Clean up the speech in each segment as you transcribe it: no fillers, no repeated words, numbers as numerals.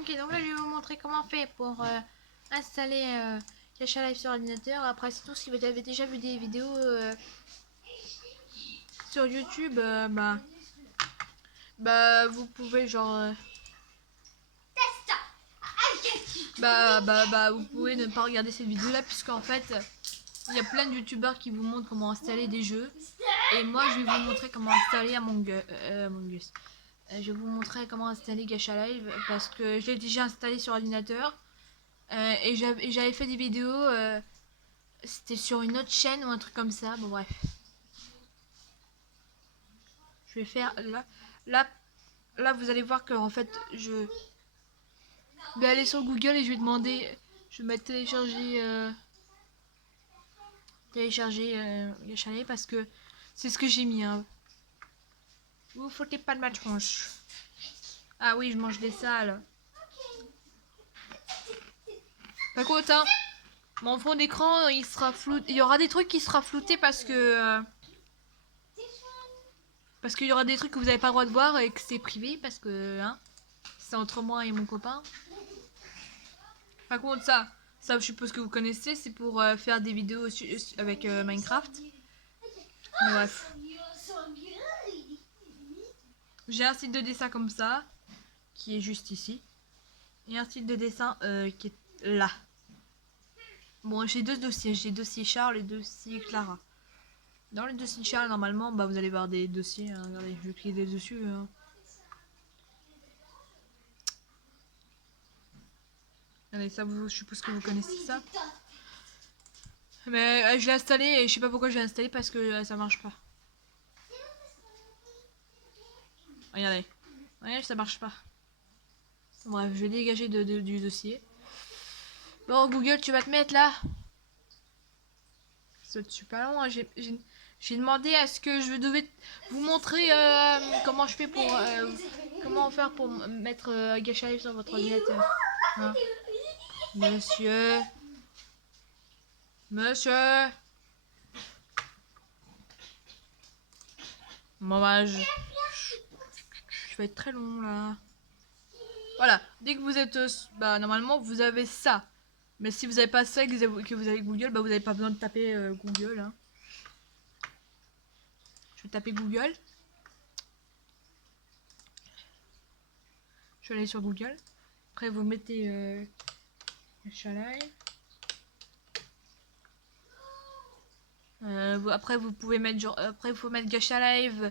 Ok, donc là je vais vous montrer comment on fait pour installer Gacha Live sur ordinateur. Après, c'est tout. Si vous avez déjà vu des vidéos sur YouTube, vous pouvez genre vous pouvez ne pas regarder cette vidéo là, puisqu'en fait il y a plein de youtubeurs qui vous montrent comment installer des jeux, et moi je vais vous montrer comment installer Among Us. Je vais vous montrer comment installer Gacha Live parce que je l'ai déjà installé sur ordinateur, et j'avais fait des vidéos, c'était sur une autre chaîne ou un truc comme ça. Bon, bref, je vais faire là vous allez voir que en fait je vais aller sur Google et je vais demander, je vais mettre télécharger Gacha Live parce que c'est ce que j'ai mis, hein. Vous foutez pas de ma tronche. Ah oui, je mange des salles. Par contre, hein, mon fond d'écran il sera flou. Il y aura des trucs qui sera flouté parce que il y aura des trucs que vous n'avez pas le droit de voir et que c'est privé parce que hein, c'est entre moi et mon copain. Par contre, ça je suppose que vous connaissez, c'est pour faire des vidéos avec Minecraft. Mais bref. J'ai un site de dessin comme ça, qui est juste ici. Et un site de dessin qui est là. Bon, j'ai deux dossiers. J'ai dossier Charles et dossier Clara. Dans le dossier Charles, normalement, vous allez voir des dossiers. Hein. Regardez, je vais cliquer dessus. Hein. Allez, ça, je suppose que vous connaissez ça. Mais je l'ai installé et je sais pas pourquoi je l'ai installé parce que ça marche pas. Regardez. Regardez, ça marche pas. Bref, je vais dégager du dossier. Bon, Google, tu vas te mettre là. C'est super long. Hein. J'ai demandé à ce que je devais vous montrer comment je fais pour comment faire pour mettre Gacha Live sur votre ordinateur. Hein. Monsieur. Bon je vais être très long là. Voilà, dès que vous êtes normalement vous avez ça. Mais si vous n'avez pas ça et que vous avez Google, vous n'avez pas besoin de taper Google. Hein. Je vais taper Google. Je vais aller sur Google. Après vous mettez Gacha Live. Après vous pouvez mettre genre, après il faut mettre Gacha Live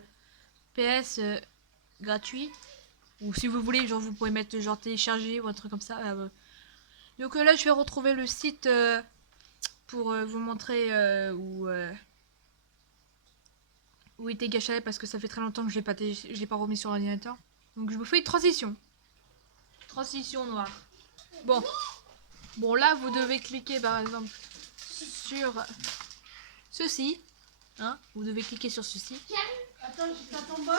PS gratuit, ou si vous voulez genre vous pouvez mettre genre télécharger ou un truc comme ça. Donc là je vais retrouver le site pour vous montrer où était Gacha Live parce que ça fait très longtemps que je l'ai pas remis sur l'ordinateur. Donc je vous fais une transition noire. Bon là vous devez cliquer par exemple sur ceci, hein, vous devez cliquer sur ceci. Attends, j'ai pas ton bol.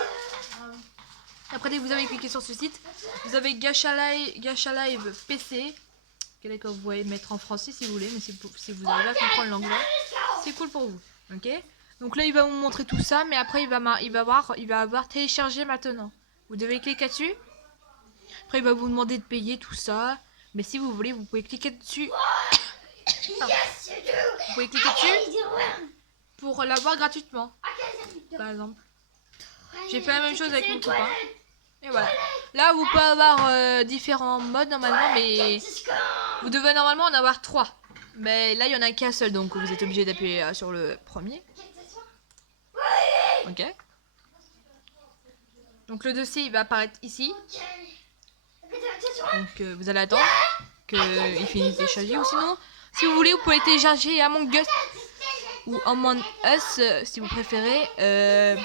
Après, dès que vous avez cliqué sur ce site, vous avez Gacha Live PC. Okay, d'accord, vous pouvez mettre en français si vous voulez, mais si vous n'arrivez pas à comprendre l'anglais, c'est cool pour vous. Ok. Donc là, il va vous montrer tout ça, mais après, il va avoir téléchargé maintenant. Vous devez cliquer dessus. Après, il va vous demander de payer tout ça, mais si vous voulez, vous pouvez cliquer dessus. Vous pouvez cliquer dessus pour l'avoir gratuitement, par exemple. J'ai fait la même chose avec mon copain. Et voilà. Là, vous pouvez avoir différents modes normalement, mais vous devez normalement en avoir 3. Mais là, il y en a qu'un seul, donc vous êtes obligé d'appuyer sur le premier. Ok. Donc le dossier, il va apparaître ici. Donc vous allez attendre qu'il finisse de télécharger. Ou sinon, si vous voulez, vous pouvez télécharger Among Us ou Among Us, si vous préférez.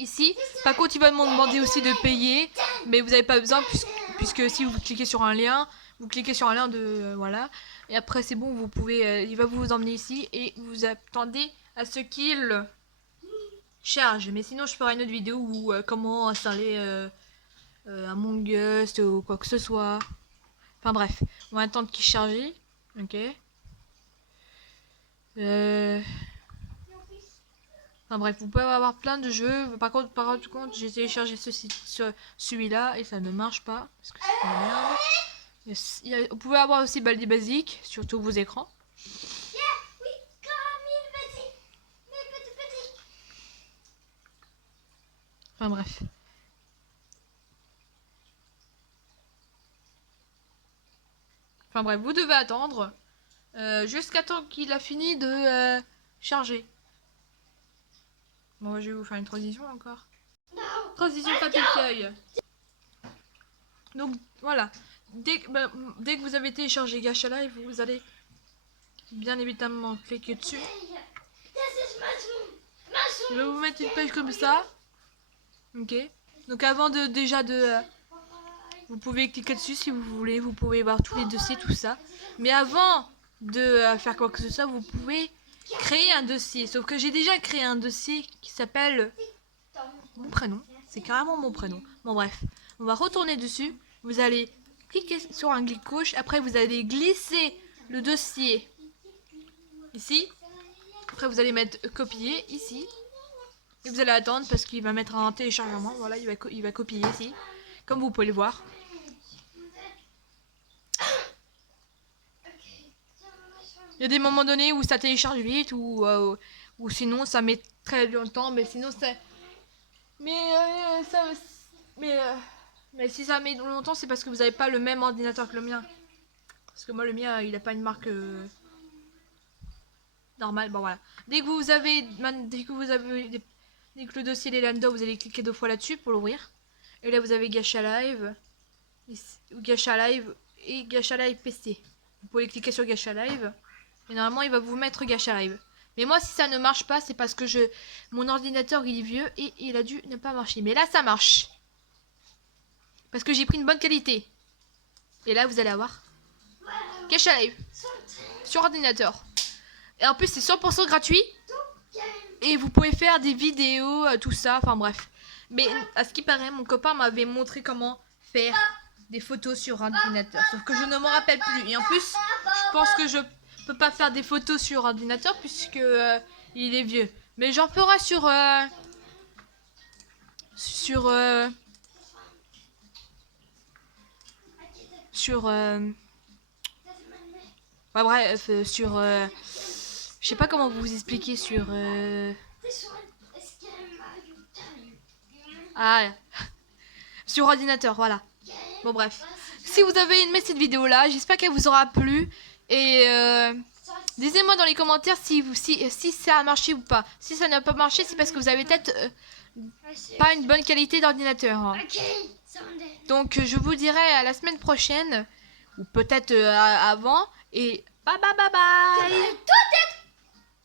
Ici, par contre, il va me demander aussi de payer, mais vous n'avez pas besoin puisque si vous cliquez sur un lien, vous cliquez sur un lien de voilà, et après c'est bon, vous pouvez, il va vous emmener ici et vous attendez à ce qu'il charge. Mais sinon, je ferai une autre vidéo où comment installer Among Us ou quoi que ce soit. Enfin bref, on va attendre qu'il charge. Ok. Enfin Enfin bref, vous pouvez avoir plein de jeux. Par contre, j'ai téléchargé celui-là et ça ne marche pas. Parce que c'est une merde. Vous pouvez avoir aussi Baldi Basique sur tous vos écrans. Enfin bref. Enfin bref, vous devez attendre jusqu'à temps qu'il a fini de charger. Bon, je vais vous faire une transition encore. Transition papier feuille. Donc voilà. Dès que vous avez téléchargé Gacha Live, vous allez bien évidemment cliquer dessus. Je vais vous mettre une page comme ça. Ok. Donc avant vous pouvez cliquer dessus si vous voulez. Vous pouvez voir tous les dossiers, tout ça. Mais avant de faire quoi que ce soit, vous pouvez créer un dossier. Sauf que j'ai déjà créé un dossier qui s'appelle mon prénom. C'est carrément mon prénom. Bon bref. On va retourner dessus. Vous allez cliquer sur un clic gauche. Après vous allez glisser le dossier ici. Après vous allez mettre copier ici. Et vous allez attendre parce qu'il va mettre un téléchargement. Voilà, il va copier ici. Comme vous pouvez le voir. Il y a des moments donnés où ça télécharge vite ou sinon ça met très longtemps. Mais sinon c'est... Mais si ça met longtemps, c'est parce que vous n'avez pas le même ordinateur que le mien. Parce que moi, le mien, il n'a pas une marque normale. Bon, voilà. Dès que le dossier est là-dedans, vous allez cliquer 2 fois là-dessus pour l'ouvrir. Et là, vous avez Gacha Live, Gacha Live et Gacha Live PC. Vous pouvez cliquer sur Gacha Live. Et normalement, il va vous mettre Gacha Live. Mais moi, si ça ne marche pas, c'est parce que mon ordinateur, il est vieux et il a dû ne pas marcher. Mais là, ça marche. Parce que j'ai pris une bonne qualité. Et là, vous allez avoir Gacha Live sur ordinateur. Et en plus, c'est 100% gratuit. Et vous pouvez faire des vidéos, tout ça. Enfin bref. Mais à ce qui paraît, mon copain m'avait montré comment faire des photos sur ordinateur. Sauf que je ne m'en rappelle plus. Et en plus, je pense que je peux pas faire des photos sur ordinateur puisque il est vieux. Mais j'en ferai bref, je sais pas comment vous expliquer sur sur ordinateur, voilà. Bon bref. Si vous avez aimé cette vidéo là, j'espère qu'elle vous aura plu et dites-moi dans les commentaires si ça a marché ou pas. Si ça n'a pas marché, c'est parce que vous avez peut-être pas une bonne qualité d'ordinateur. Hein. Donc je vous dirai à la semaine prochaine ou peut-être avant et bye bye bye bye.